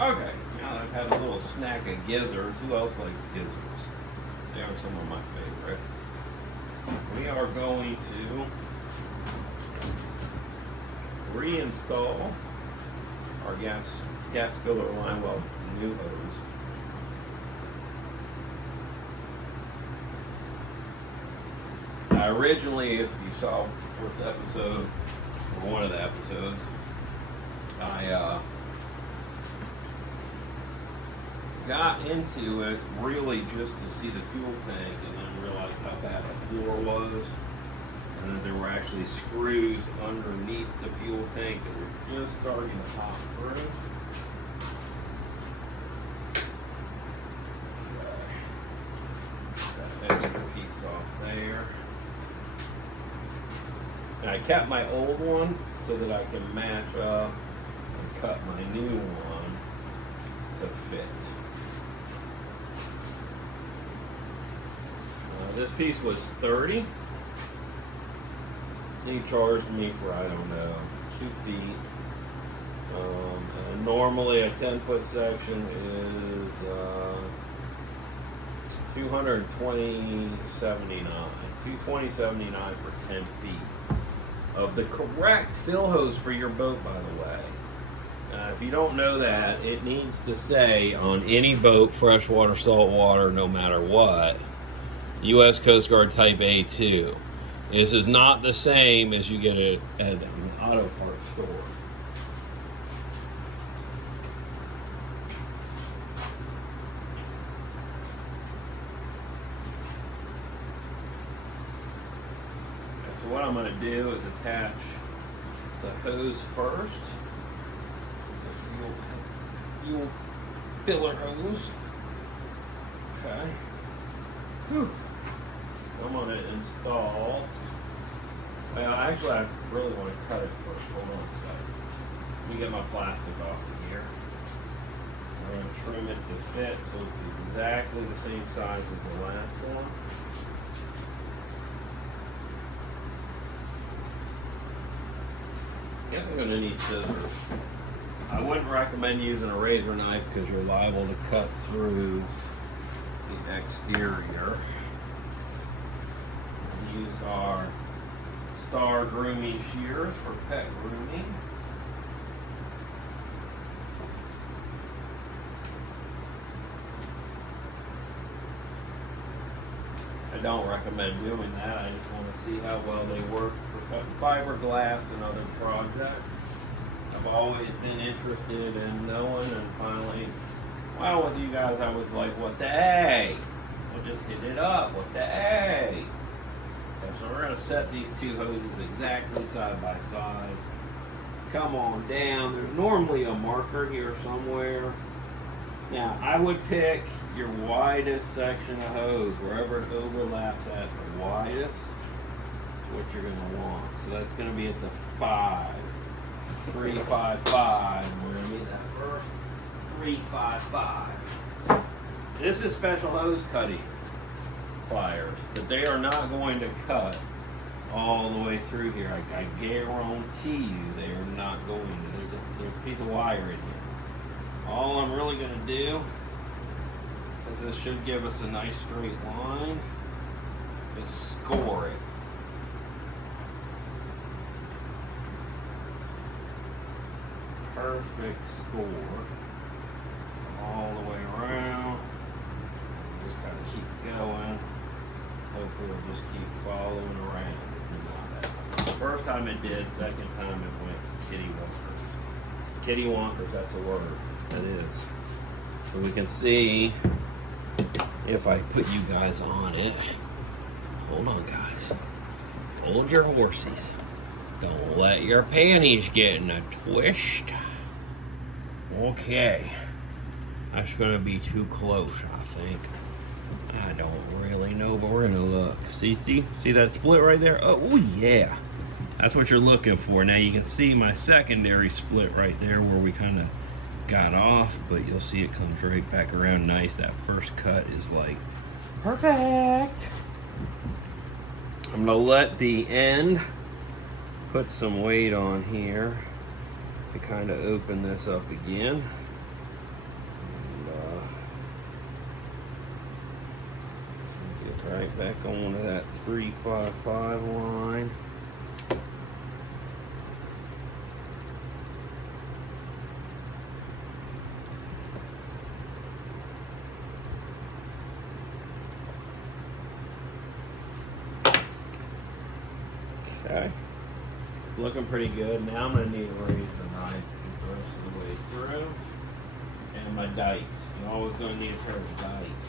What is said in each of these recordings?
Okay, now that I've had a little snack of gizzards. Who else likes gizzards? They are some of my favorite. We are going to reinstall our gas filler line, well, new hose. Originally, if you saw the first episode, or one of the episodes, I got into it really just to see the fuel tank and then realized how bad the floor was. And that there were actually screws underneath the fuel tank that were just starting to pop through. That extra piece off there. And I kept my old one so that I can match up and cut my new one to fit. This piece was 30. He charged me for, I don't know, 2 feet. And normally a 10-foot section is $220.79. $220.79 for 10 feet of the correct fill hose for your boat, by the way. If you don't know that, it needs to say on any boat, freshwater, saltwater, no matter what, U.S. Coast Guard Type A2. This is not the same as you get it at an auto parts store. So what I'm going to do is attach the hose first. The fuel filler hose. Okay. Whew. I'm going to install. Well, actually, I really want to cut it first. Hold on a second. Let me get my plastic off of here. I'm going to trim it to fit so it's exactly the same size as the last one. I guess I'm going to need scissors. I wouldn't recommend using a razor knife because you're liable to cut through the exterior. We'll use our Star grooming shears for pet grooming. I don't recommend doing that. I just want to see how well they work for cutting fiberglass and other projects. I've always been interested in knowing, and finally, well, with you guys, I was like, what the hey? I just hit it up. What the hey? Okay, so we're going to set these two hoses exactly side by side. Come on down. There's normally a marker here somewhere. Now, I would pick your widest section of hose, wherever it overlaps at the widest, is what you're going to want. So that's going to be at the 355. We're going to need that first 355. This is special hose cutting pliers, but they are not going to cut all the way through here. I guarantee you they are not going to. There's a piece of wire in here. All I'm really going to do, because this should give us a nice straight line, is score it. Perfect score all the way around. Just kind of keep going. Hopefully it'll just keep following around. The first time it did, second time it went kitty wonkers. Kitty wonkers, that's a word. That is. So we can see if I put you guys on it. Hold on, guys. Hold your horses. Don't let your panties get in a twist. Okay. That's going to be too close, I think. I don't really know, but we're going to look. See that split right there? Oh, yeah. That's what you're looking for. Now you can see my secondary split right there where we kind of got off, but you'll see it comes right back around nice. That first cut is like perfect. I'm going to let the end put some weight on here to kind of open this up again. back onto that 355 line. Okay, it's looking pretty good. Now I'm going to need to raise the knife the rest of the way through. And my dikes. You're always going to need a pair of dikes.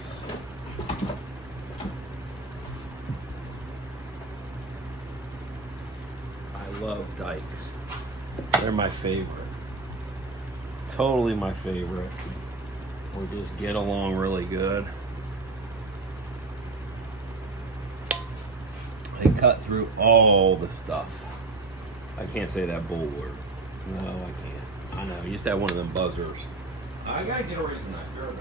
I love dikes. They're my favorite. Totally my favorite. We just get along really good. They cut through all the stuff. I can't say that bull word. No, I can't. I know. I used to have one of them buzzers. I gotta get a reason knife. You're right.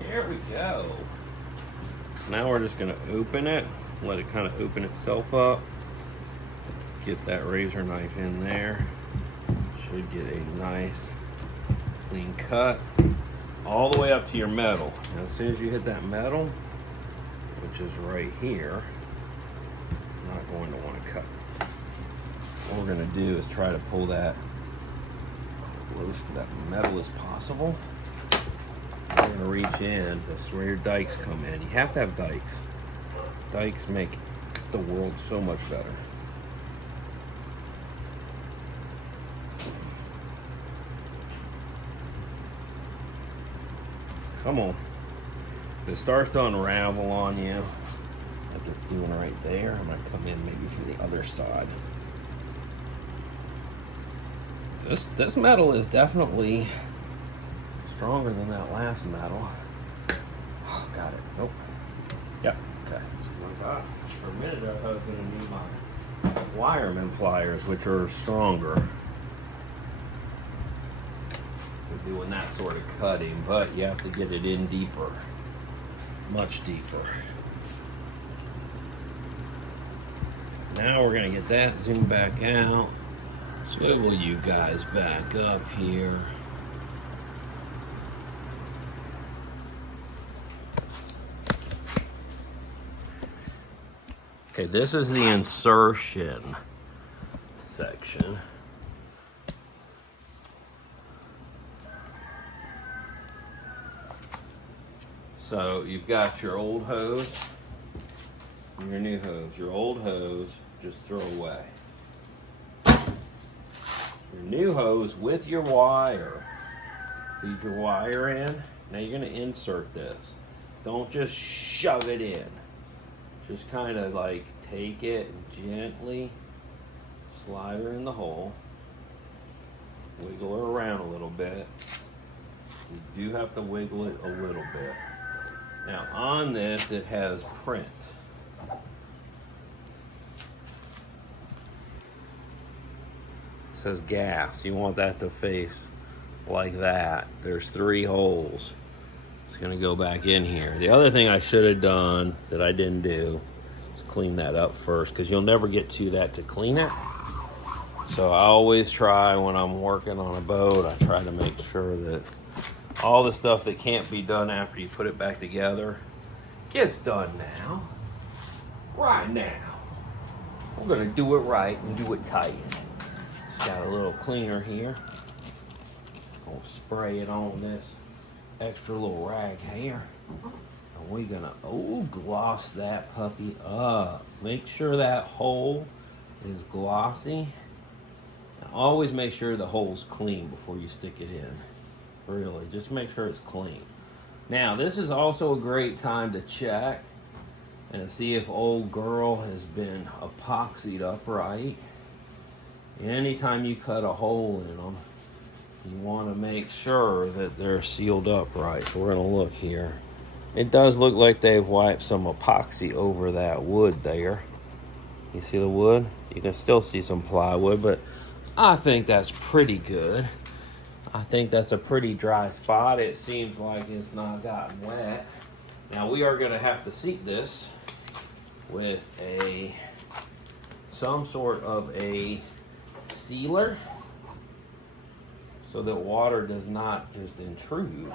There we go. Now we're just going to open it, let it kind of open itself up. Get that razor knife in there. Should get a nice clean cut all the way up to your metal. Now, as soon as you hit that metal, which is right here, it's not going to want to cut. What we're going to do is try to pull that close to that metal as possible. We're going to reach in. That's where your dikes come in. You have to have dikes. Dikes make the world so much better. Come on. If it starts to unravel on you, like it's doing right there, I'm going to come in maybe from the other side. This metal is definitely stronger than that last metal. Oh, got it. Nope. Yep. Okay. So I thought for a minute I was going to need my Wireman pliers, which are stronger for doing that sort of cutting, but you have to get it in deeper, much deeper. Now we're going to get that zoomed back out. Swivel you guys back up here. Okay, this is the insertion section. So you've got your old hose and your new hose. Your old hose, just throw away. Your new hose with your wire. Feed your wire in. Now you're going to insert this. Don't just shove it in. Just kind of like take it and gently slide her in the hole. Wiggle her around a little bit. You do have to wiggle it a little bit. Now on this it has print. It says gas. You want that to face like that. There's 3 holes. It's going to go back in here. The other thing I should have done that I didn't do is clean that up first, because you'll never get to that to clean it. So I always try when I'm working on a boat, I try to make sure that all the stuff that can't be done after you put it back together gets done now. Right now. We're going to do it right and do it tight. Got a little cleaner here. I'll spray it on this extra little rag here. And we're gonna, gloss that puppy up. Make sure that hole is glossy. And always make sure the hole's clean before you stick it in. Really, just make sure it's clean. Now, this is also a great time to check and see if old girl has been epoxied up right. Anytime you cut a hole in them, you want to make sure that they're sealed up right. So we're going to look here. It does look like they've wiped some epoxy over that wood there. You see the wood? You can still see some plywood, but I think that's pretty good. I think that's a pretty dry spot. It seems like it's not gotten wet. Now we are going to have to seat this with some sort of a sealer so that water does not just intrude.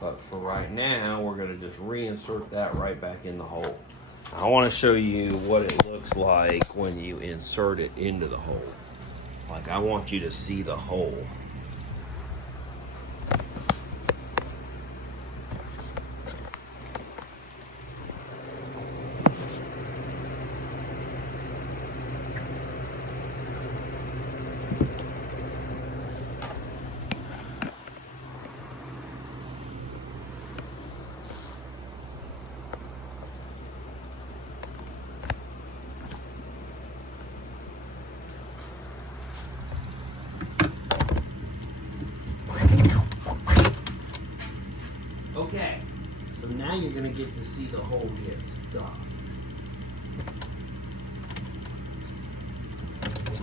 But for right now, we're going to just reinsert that right back in the hole. I want to show you what it looks like when you insert it into the hole. Like, I want you to see the hole. Okay, so now you're going to get to see the hole get stuffed. Just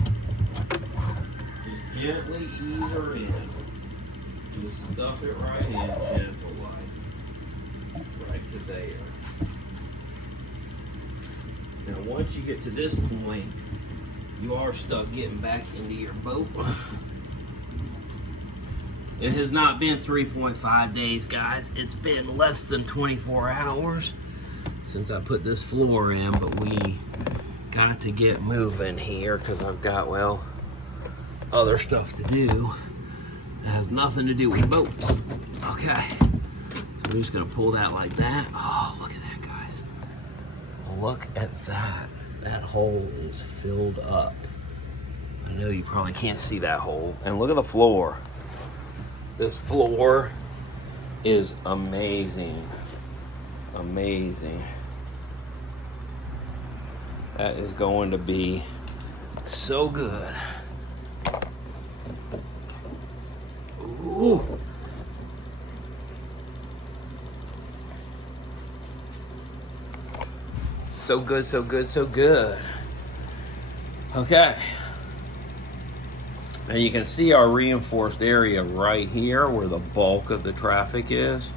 gently ease her in. Just stuff it right in, gentle like. Right to there. Now once you get to this point, you are stuck getting back into your boat. It has not been 3.5 days, guys. It's been less than 24 hours since I put this floor in, but we got to get moving here because I've got, well, other stuff to do. It has nothing to do with boats. Okay, so we're just gonna pull that like that. Oh, look at that, guys. Look at that. That hole is filled up. I know you probably can't see that hole. And look at the floor. This floor is amazing. Amazing. That is going to be so good. Ooh. So good, so good, so good. Okay. Now you can see our reinforced area right here where the bulk of the traffic is.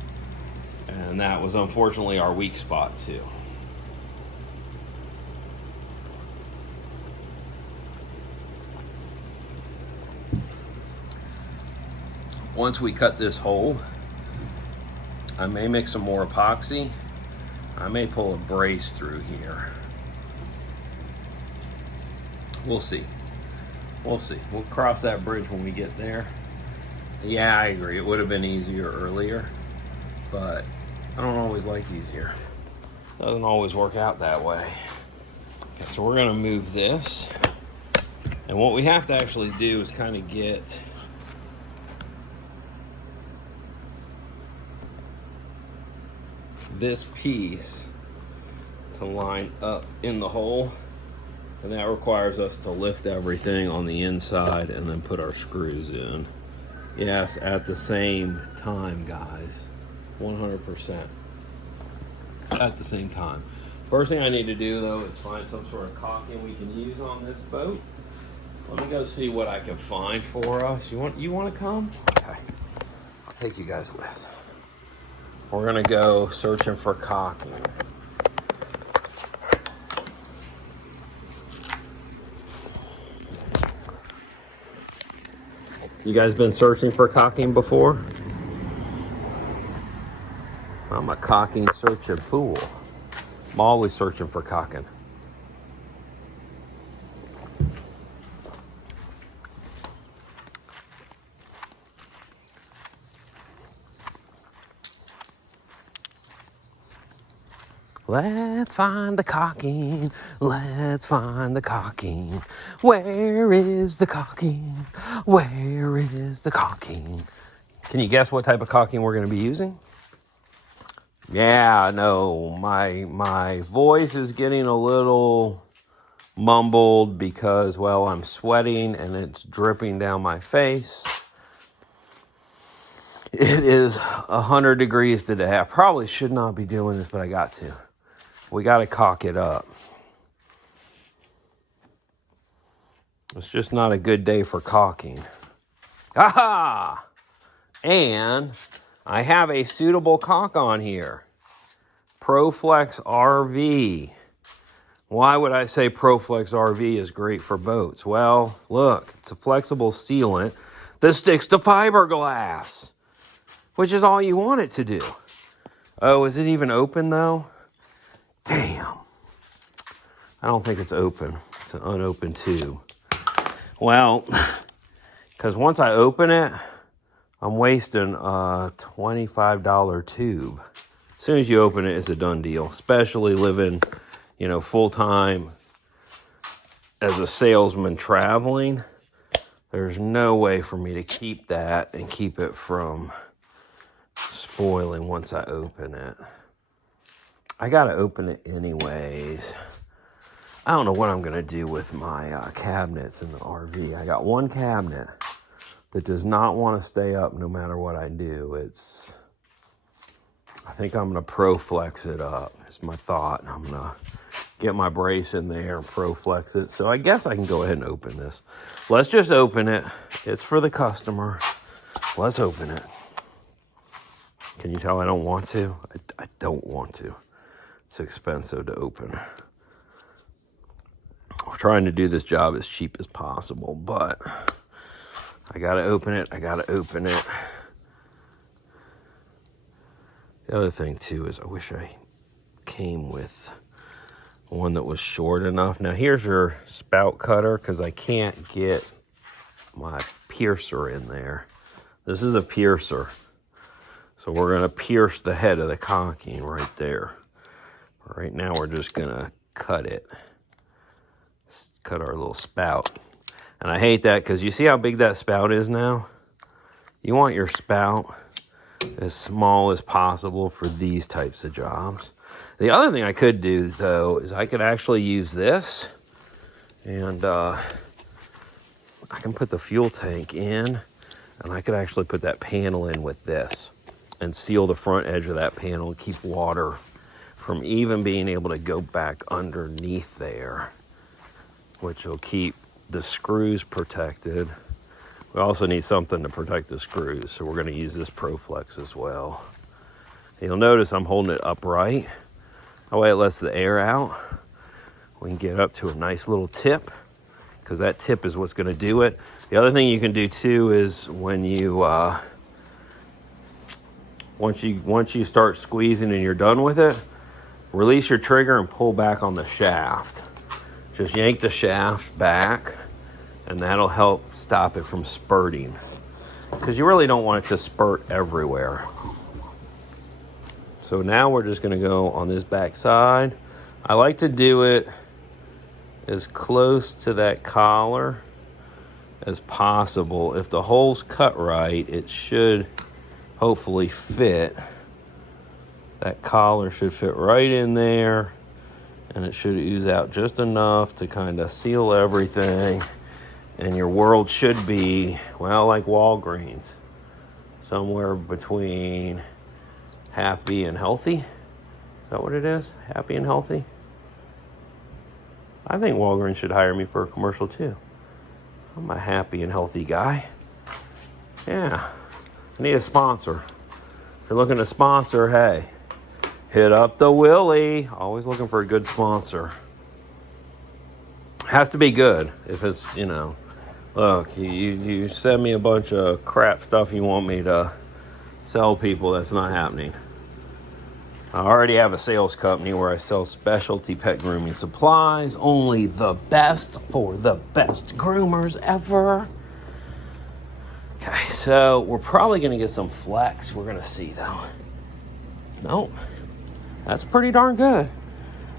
And that was unfortunately our weak spot too. Once we cut this hole, I may mix some more epoxy. I may pull a brace through here. We'll see. We'll see. We'll cross that bridge when we get there. Yeah, I agree. It would have been easier earlier, but I don't always like easier. Doesn't always work out that way. Okay, so we're gonna move this. And what we have to actually do is kind of get this piece to line up in the hole. And that requires us to lift everything on the inside and then put our screws in. Yes, at the same time, guys. 100%. At the same time. First thing I need to do, though, is find some sort of caulking we can use on this boat. Let me go see what I can find for us. You want to come? Okay. I'll take you guys with. We're going to go searching for caulking. You guys been searching for caulking before? I'm a caulking searching fool. I'm always searching for caulking. Let's find the caulking. Let's find the caulking. Where is the caulking? Where is the caulking? Can you guess what type of caulking we're going to be using? Yeah, no, my voice is getting a little mumbled because, well, I'm sweating and it's dripping down my face. It is 100 degrees today. I probably should not be doing this, but I got to. We got to caulk it up. It's just not a good day for caulking. Aha! And I have a suitable caulk on here. ProFlex RV. Why would I say ProFlex RV is great for boats? Well, look, it's a flexible sealant that sticks to fiberglass, which is all you want it to do. Oh, is it even open though? Damn. I don't think it's open. It's an unopened tube. Well, because once I open it, I'm wasting a $25 tube. As soon as you open it, it's a done deal. Especially living, full-time as a salesman traveling. There's no way for me to keep that and keep it from spoiling once I open it. I gotta open it anyways. I don't know what I'm gonna do with my cabinets in the RV. I got one cabinet that does not want to stay up no matter what I do. I think I'm gonna ProFlex it up. It's my thought. I'm gonna get my brace in there and ProFlex it. So I guess I can go ahead and open this. Let's just open it. It's for the customer. Let's open it. Can you tell I don't want to? I don't want to. It's expensive to open. We're trying to do this job as cheap as possible, but I gotta open it. The other thing too is I wish I came with one that was short enough. Now here's your spout cutter because I can't get my piercer in there. This is a piercer. So we're gonna pierce the head of the caulking right there. Right now we're just gonna cut it. Cut our little spout. And I hate that because you see how big that spout is now? You want your spout as small as possible for these types of jobs. The other thing I could do though is I could actually use this and I can put the fuel tank in and I could actually put that panel in with this and seal the front edge of that panel and keep water from even being able to go back underneath there, which will keep the screws protected. We also need something to protect the screws, so we're going to use this ProFlex as well. And you'll notice I'm holding it upright. That way it lets the air out. We can get up to a nice little tip, because that tip is what's going to do it. The other thing you can do too is when you, once you start squeezing and you're done with it, release your trigger and pull back on the shaft. Just yank the shaft back and that'll help stop it from spurting, because you really don't want it to spurt everywhere. So now we're just going to go on this back side. I like to do it as close to that collar as possible. If the hole's cut right, it should hopefully fit. That collar should fit right in there, and it should ooze out just enough to kind of seal everything. And your world should be, well, like Walgreens, somewhere between happy and healthy. Is that what it is? Happy and healthy? I think Walgreens should hire me for a commercial too. I'm a happy and healthy guy. Yeah, I need a sponsor. If you're looking to sponsor, hey, hit up the Willie. Always looking for a good sponsor. Has to be good. If it's, look, you send me a bunch of crap stuff you want me to sell people, that's not happening. I already have a sales company where I sell specialty pet grooming supplies. Only the best for the best groomers ever. Okay, so we're probably going to get some flex. We're going to see, though. Nope. That's pretty darn good.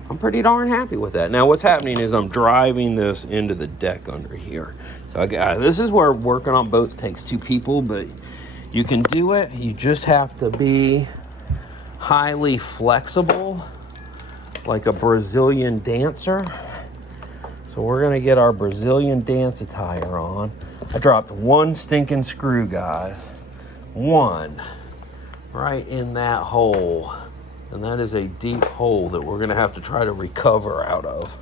I'm pretty darn happy with that. Now what's happening is I'm driving this into the deck under here. So this is where working on boats takes two people, but you can do it. You just have to be highly flexible, like a Brazilian dancer. So we're gonna get our Brazilian dance attire on. I dropped one stinking screw, guys. One right in that hole. And that is a deep hole that we're gonna have to try to recover out of.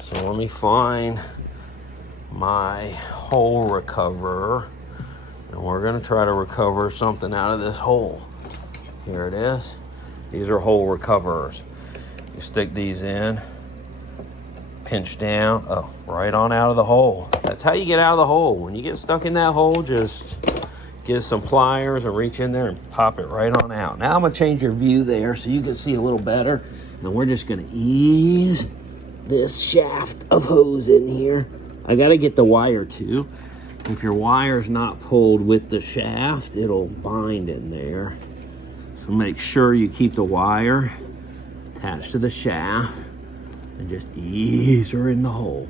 So let me find my hole recoverer, and we're gonna try to recover something out of this hole. Here it is. These are hole recoverers. You stick these in, pinch down, oh, right on out of the hole. That's how you get out of the hole. When you get stuck in that hole, just get some pliers and reach in there and pop it right on out. Now I'm gonna change your view there so you can see a little better. And we're just gonna ease this shaft of hose in here. I gotta get the wire too. If your wire's not pulled with the shaft, it'll bind in there. So make sure you keep the wire attached to the shaft and just ease her in the hole.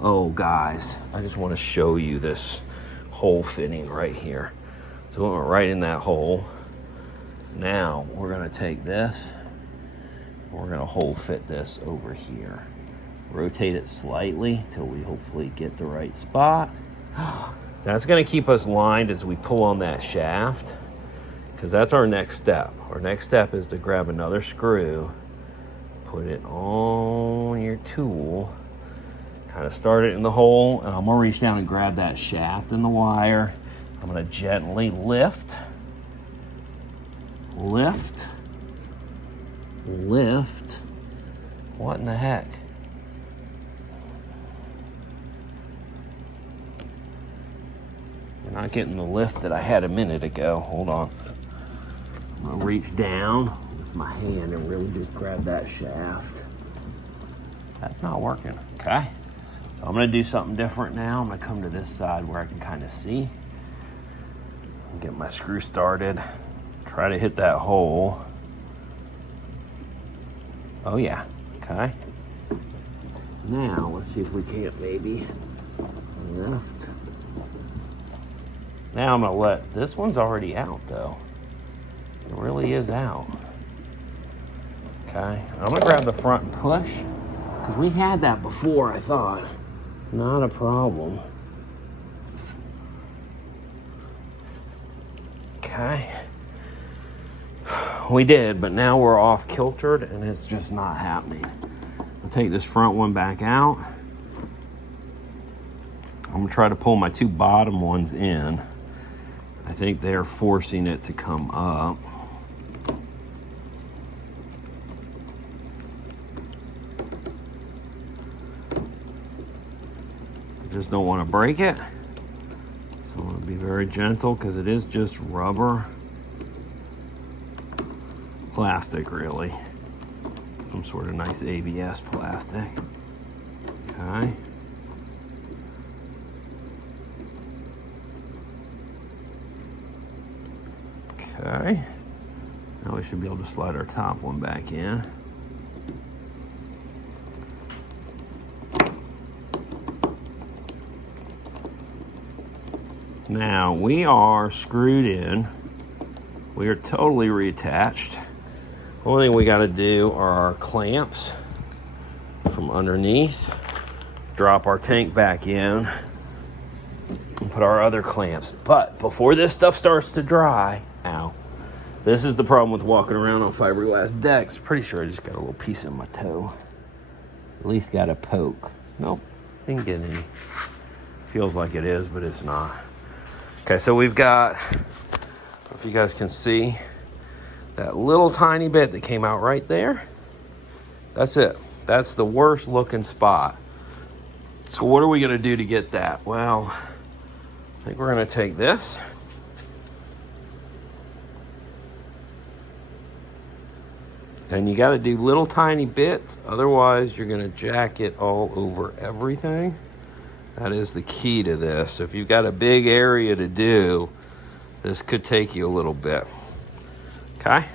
Oh guys, I just wanna show you this hole fitting right here. So we're right in that hole. Now we're gonna take this, we're gonna hole fit this over here. Rotate it slightly till we hopefully get the right spot. That's gonna keep us lined as we pull on that shaft, because that's our next step. Our next step is to grab another screw, put it on your tool, kind of start it in the hole, and I'm gonna reach down and grab that shaft and the wire. I'm gonna gently lift, lift, lift. What in the heck? We're not getting the lift that I had a minute ago. Hold on. I'm gonna reach down with my hand and really just grab that shaft. That's not working, okay? So I'm gonna do something different now. I'm gonna come to this side where I can kind of see. Get my screw started. Try to hit that hole. Oh yeah, okay. Now, let's see if we can't maybe lift. Now I'm gonna let, this one's already out though. It really is out. Okay, I'm gonna grab the front and push, because we had that before, I thought. Not a problem. Okay. We did, but now we're off kiltered and it's just not happening. I'll take this front one back out. I'm gonna try to pull my two bottom ones in. I think they're forcing it to come up. I just don't want to break it. So I want to be very gentle because it is just rubber. Plastic, really. Some sort of nice ABS plastic. Okay. Okay. Now we should be able to slide our top one back in. Now we are screwed in. We are totally reattached. Only thing we got to do are our clamps from underneath. Drop our tank back in and put our other clamps. But before this stuff starts to dry, ow. This is the problem with walking around on fiberglass decks. Pretty sure I just got a little piece in my toe. At least got a poke. Nope, didn't get any. Feels like it is, but it's not. Okay, so we've got, I don't know if you guys can see, that little tiny bit that came out right there. That's it. That's the worst looking spot. So what are we gonna do to get that? Well, I think we're gonna take this. And you gotta do little tiny bits, otherwise you're gonna jack it all over everything. That is the key to this. If you've got a big area to do, this could take you a little bit. Okay?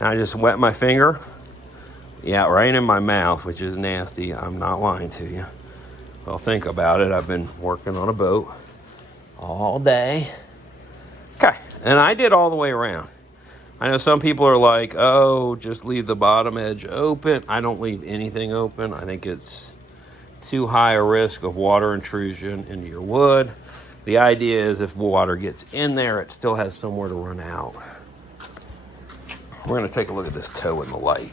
Now I just wet my finger. Yeah, right in my mouth, which is nasty. I'm not lying to you. Well, think about it. I've been working on a boat all day. Okay, and I did all the way around. I know some people are like, oh, just leave the bottom edge open. I don't leave anything open. I think it's too high a risk of water intrusion into your wood. The idea is if water gets in there, it still has somewhere to run out. We're going to take a look at this toe in the light.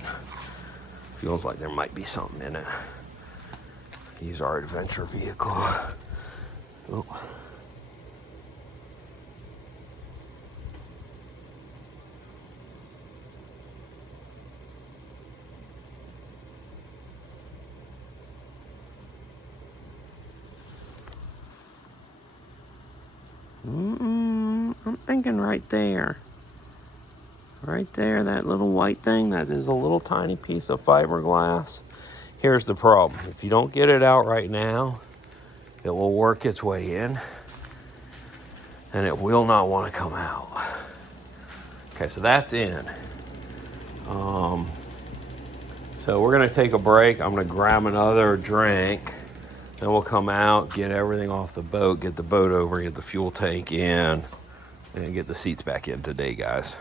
Feels like there might be something in it. Use our adventure vehicle. Oh. I'm thinking right there. Right there, that little white thing, that is a little tiny piece of fiberglass. Here's the problem. If you don't get it out right now, it will work its way in, and it will not want to come out. Okay, so that's in. So we're going to take a break. I'm going to grab another drink. Then we'll come out, get everything off the boat, get the boat over, get the fuel tank in, and get the seats back in today, guys.